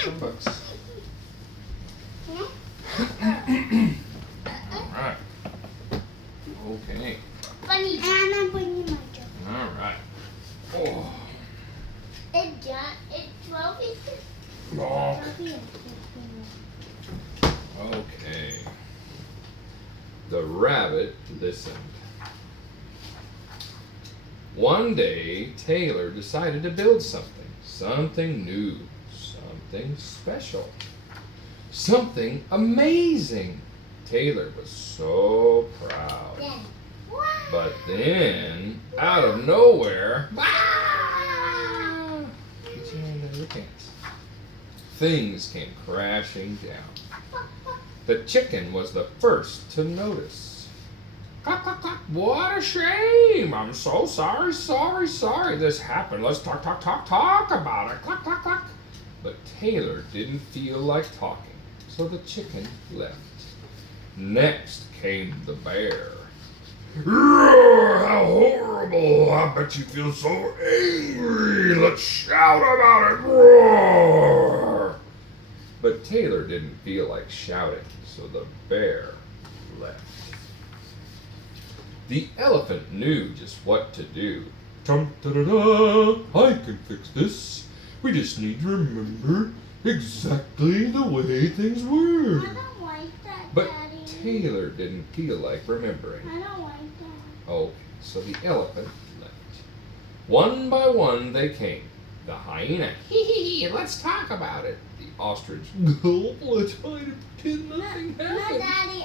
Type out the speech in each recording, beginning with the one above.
some books. Alright. Okay. Funny. And I'm bringing my joke. Alright. Oh. It's 12 pieces. Oh. Okay. The rabbit listened. One day, Taylor decided to build something new, something special, something amazing. Taylor was so proud. Yeah. But then, out of nowhere, get your hand out of your pants. Things came crashing down. The chicken was the first to notice. Cluck, cluck, cluck. What a shame! I'm so sorry this happened. Let's talk about it. Cluck, cluck, cluck. But Taylor didn't feel like talking, so the chicken left. Next came the bear. How horrible! I bet you feel so angry. Let's shout about it. Roar! But Taylor didn't feel like shouting, so the bear left. The elephant knew just what to do. Tum-da-da-da, I can fix this. We just need to remember exactly the way things were. I don't like that, But Daddy. Taylor didn't feel like remembering. I don't like that. Okay, so the elephant left. One by one they came. The hyena, hee, let's talk about it. The ostrich, gulp, let's try to pretend nothing No, happened. Daddy,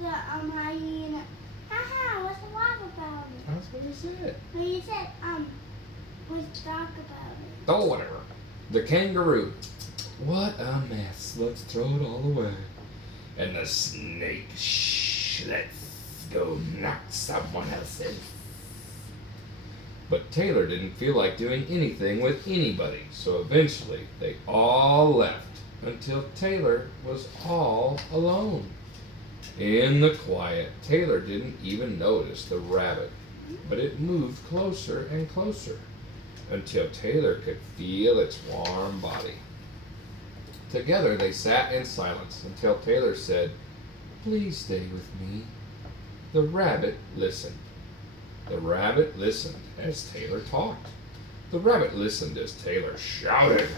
the hyena. Haha, what's the laugh about it? That's what I said. No, you said, let's talk about it. Oh, whatever. The kangaroo, what a mess. Let's throw it all away. And the snake, shh, let's go knock someone else's. But Taylor didn't feel like doing anything with anybody, so eventually they all left until Taylor was all alone. In the quiet, Taylor didn't even notice the rabbit, but it moved closer and closer until Taylor could feel its warm body. Together they sat in silence until Taylor said, "Please stay with me." The rabbit listened. The rabbit listened as Taylor talked. The rabbit listened as Taylor shouted.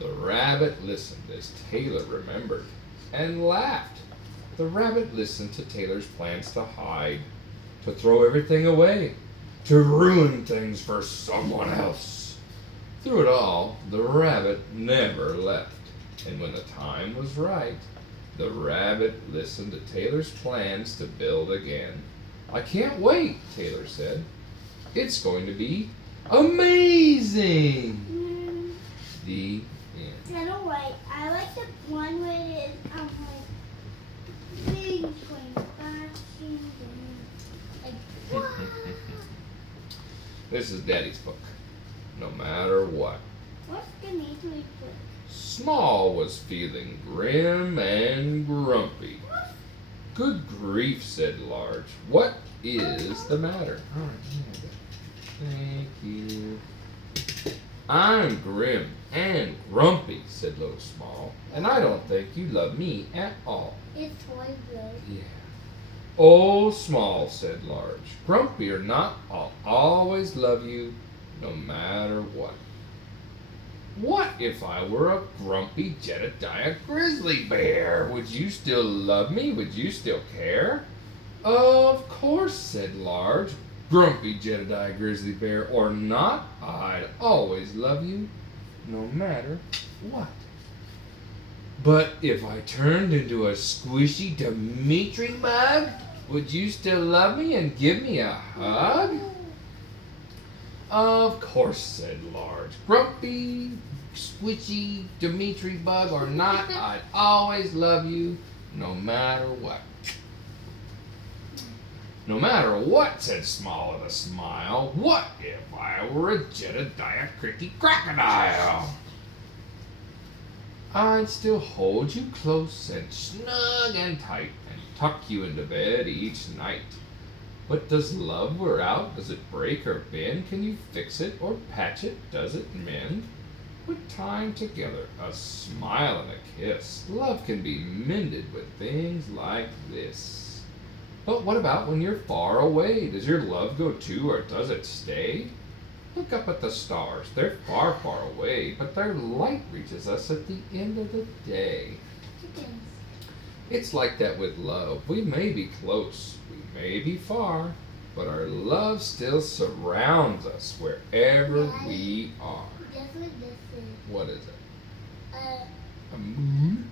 The rabbit listened as Taylor remembered and laughed. The rabbit listened to Taylor's plans to hide, to throw everything away, to ruin things for someone else. Through it all, the rabbit never left. And when the time was right, the rabbit listened to Taylor's plans to build again. "I can't wait," Taylor said. "It's going to be amazing." The end. I don't like. I like the one where it is like things going crashing down. Like wow. This is Daddy's book. No matter what. What's the Dimitri book? Small was feeling grim and grumpy. "Good grief," said Large. "What is the matter?" All right, thank you. "I'm grim and grumpy," said Little Small, "and I don't think you love me at all." It's toy blue. Yeah. "Oh, Small," said Large, "grumpy or not, I'll always love you, no matter what." "What if I were a grumpy Jedediah grizzly bear? Would you still love me? Would you still care?" "Of course," said Large. "Grumpy Jedediah grizzly bear or not, I'd always love you, no matter what." "But if I turned into a squishy Dimitri bug, would you still love me and give me a hug?" "Of course," said Large. "Grumpy, squishy, Dimitri bug or not, I'd always love you, no matter what." "No matter what," said Small with a smile. "What if I were a Jedediah cricky crocodile? I'd still hold you close and snug and tight and tuck you into bed each night. But does love wear out? Does it break or bend? Can you fix it or patch it? Does it mend? with time together, a smile and a kiss. Love can be mended with things like this. But what about when you're far away? Does your love go too, or does it stay? Look up at the stars. They're far, far away, but their light reaches us at the end of the day. Chickens. It's like that with love. We may be close, we may be far, but our love still surrounds us wherever we are. Guess what this is? What is it? Uh, A moon?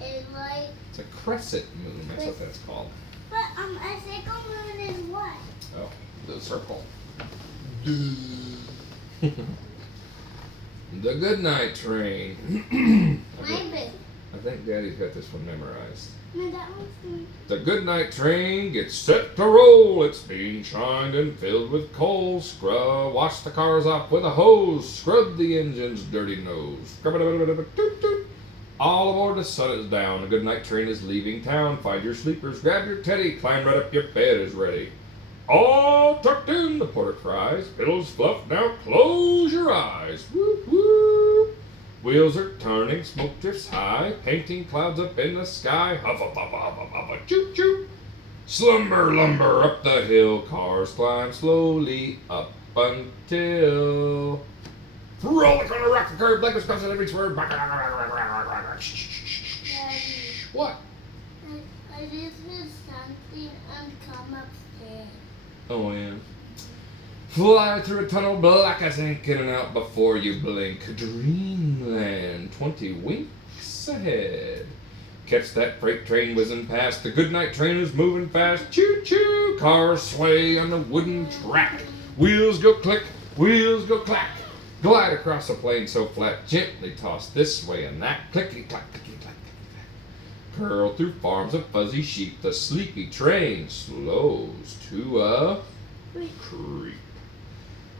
it's like, It's a crescent moon. That's what that's called. but a circle moon is what? Oh, the circle. The goodnight train. My big. I think Daddy's got this one memorized. No, that one's good. The goodnight train gets set to roll. It's being shined and filled with coal. Wash the cars off with a hose. Scrub the engine's dirty nose. Scrub-a-da-ba-da-ba-toot, toot. All aboard, the sun is down. The goodnight train is leaving town. Find your sleepers, grab your teddy. Climb right up, your bed is ready. All tucked in, the porter cries. Pillows fluffed, now close your eyes. Whoop, whoop. Wheels are turning, smoke drifts high, painting clouds up in the sky. Huffa-buffa-huffa-buffa, choo-choo. Slumber, lumber up the hill. Cars climb slowly up until... Roll the corner, rock the curb, like it's crossing every swerve. Daddy, What? I just heard something and come upstairs. Oh, yeah. Fly through a tunnel black as ink in and out before you blink. Dreamland, 20 winks ahead. Catch that freight train whizzing past. The goodnight train is moving fast. Choo-choo, cars sway on the wooden track. Wheels go click, wheels go clack. Glide across a plain so flat, gently toss this way and that. Clickety-clack, clickety-clack, clickety-clack. Curl through farms of fuzzy sheep. The sleepy train slows to a creep.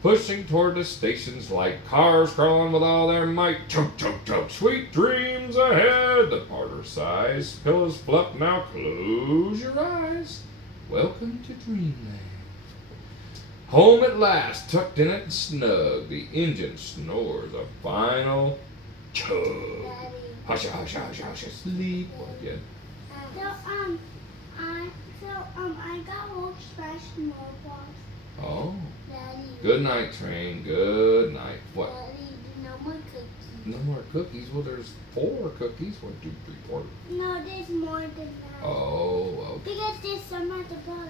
Pushing toward the station's light, cars crawling with all their might. Chunk, chunk, chunk, sweet dreams ahead. The porter sighs, pillows fluff, now close your eyes. Welcome to Dreamland. Home at last, tucked in it snug. The engine snores a final chug. Daddy. Hush, hush, hush, hush, sleep. What again? I got Wolf Smash Snowballs. Oh, Daddy. good night, train. Good night. What? Daddy, no more cookies. No more cookies? Well, there's 4 cookies. 1, 2, 3, 4. No, there's more than that. Oh, okay. Because there's some at the bottom.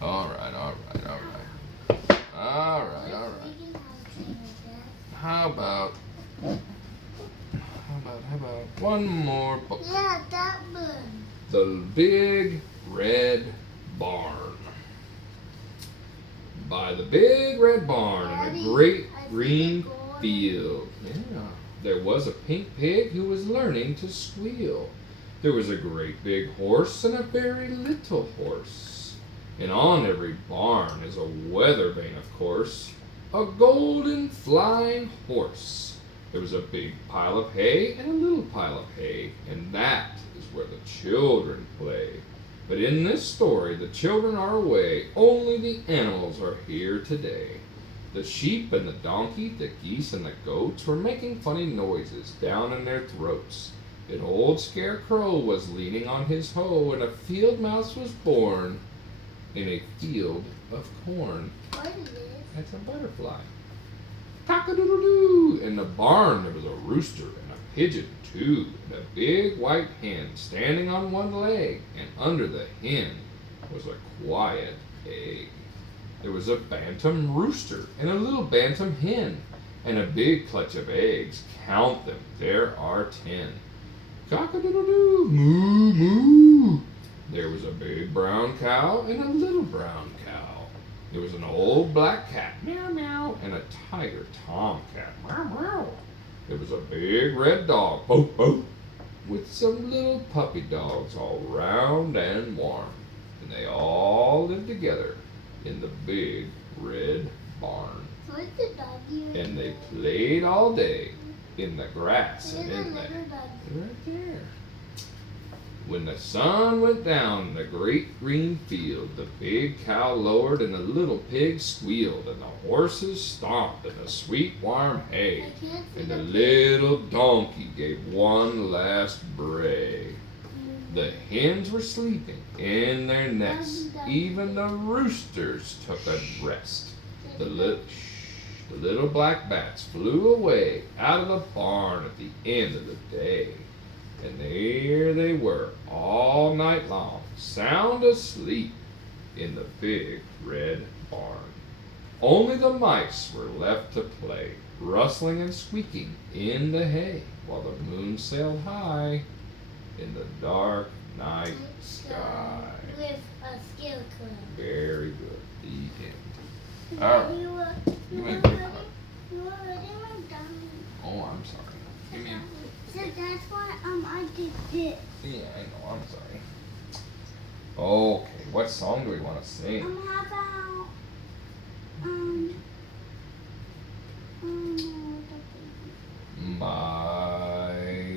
All right. We can have a train like that. How about one more book? Yeah, that one. The Big Red Barn. By the Big Red Barn in a Daddy, great I see green the gold. field. Yeah. There was a pink pig who was learning to squeal. There was a great big horse and a very little horse. And on every barn is a weather vane, of course. A golden flying horse. There was a big pile of hay and a little pile of hay, and that is where the children play. But in this story, the children are away. Only the animals are here today. The sheep and the donkey, the geese and the goats were making funny noises down in their throats. An old scarecrow was leaning on his hoe, and a field mouse was born in a field of corn. What is it? That's a butterfly. Cock-a-doodle-doo! In the barn there was a rooster and a pigeon too, and a big white hen standing on one leg, and under the hen was a quiet egg. There was a bantam rooster and a little bantam hen, and a big clutch of eggs. Count them, there are 10. Cock-a-doodle-doo, moo, moo. There was a big brown cow and a little brown cow. There was an old black cat, meow meow, and a tiger tomcat, meow meow. There was a big red dog, bo bo, with some little puppy dogs all round and warm. And they all lived together in the big red barn. Where's the doggy? And they played all day in the grass Where's and the in little there. doggy? Right there. When the sun went down in the great green field, the big cow lowered and the little pig squealed, and the horses stomped in the sweet warm hay, and the little donkey gave one last bray. The hens were sleeping in their nests, even the roosters took a rest. The little black bats flew away out of the barn at the end of the day. And there they were all night long, sound asleep in the big red barn. Only the mice were left to play, rustling and squeaking in the hay, while the moon sailed high in the dark night sky. With a scarecrow. Very good. The end. All right. You were may ready. be quiet. You were ready when done. Oh, I'm sorry. Give me a... So that's why I did this. Yeah, I know. I'm sorry. Okay, what song do we want to sing? How about My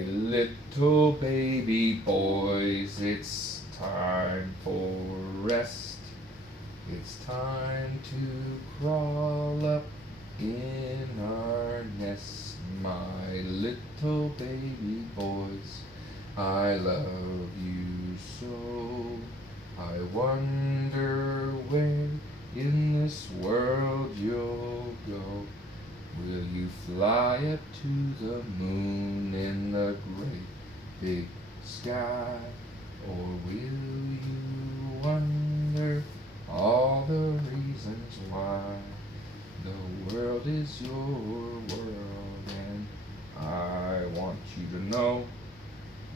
little baby boys, it's time for rest. It's time to crawl up in our nest. My little baby boys, I love you so. I wonder where in this world you'll go. Will you fly up to the moon in the great big sky? Or will you wonder all the reasons why? The world is your world, and I want you to know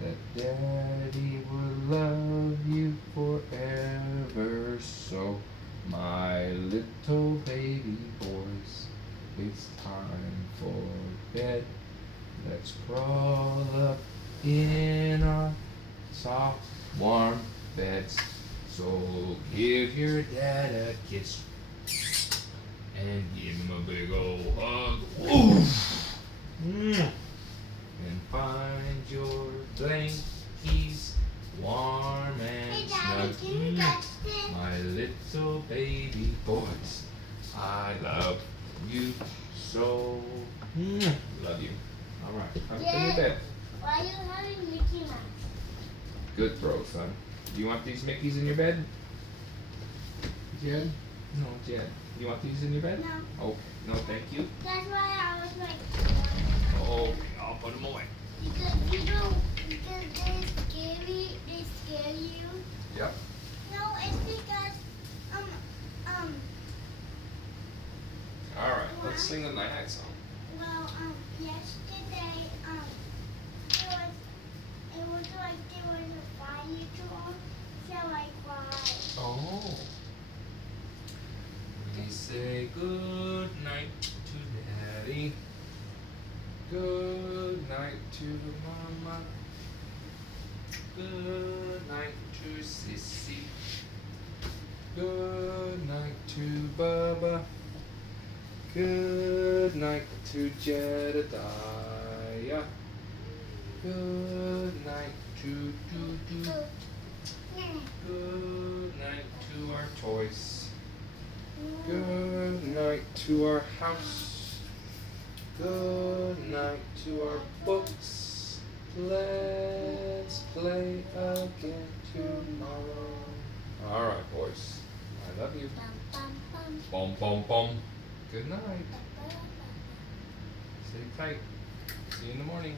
that Daddy will love you forever. So, my little baby boys, it's time for bed. Let's crawl up in our soft, warm beds. So give your dad a kiss and give him a big old hug. Oof. And find your blankies warm and Hey, snug. Daddy, can you touch this? My little baby boys, I love you so. Love you. All right, come to your bed. Why are you having Mickey Mouse? Good throw, son. Do you want these Mickeys in your bed? Jed? No, Jed. You want these in your bed? No. Okay. No, thank you. That's why I was like, Okay, I'll put them away. because they scare you. Yep. No, it's because All right, let's sing the night song. well yesterday it was like there was a fire drawn, so I cried. Oh. We say good night to Daddy. Good night to Mama. Good night to Sissy. Good night to Bubba. Good night to Jedediah. Good night to Doo-Doo. Good night to our toys. Good night to our house. Good night to our books. Let's play again tomorrow. All right, boys. I love you. Bum, bum, bum. Good night. Stay tight. See you in the morning.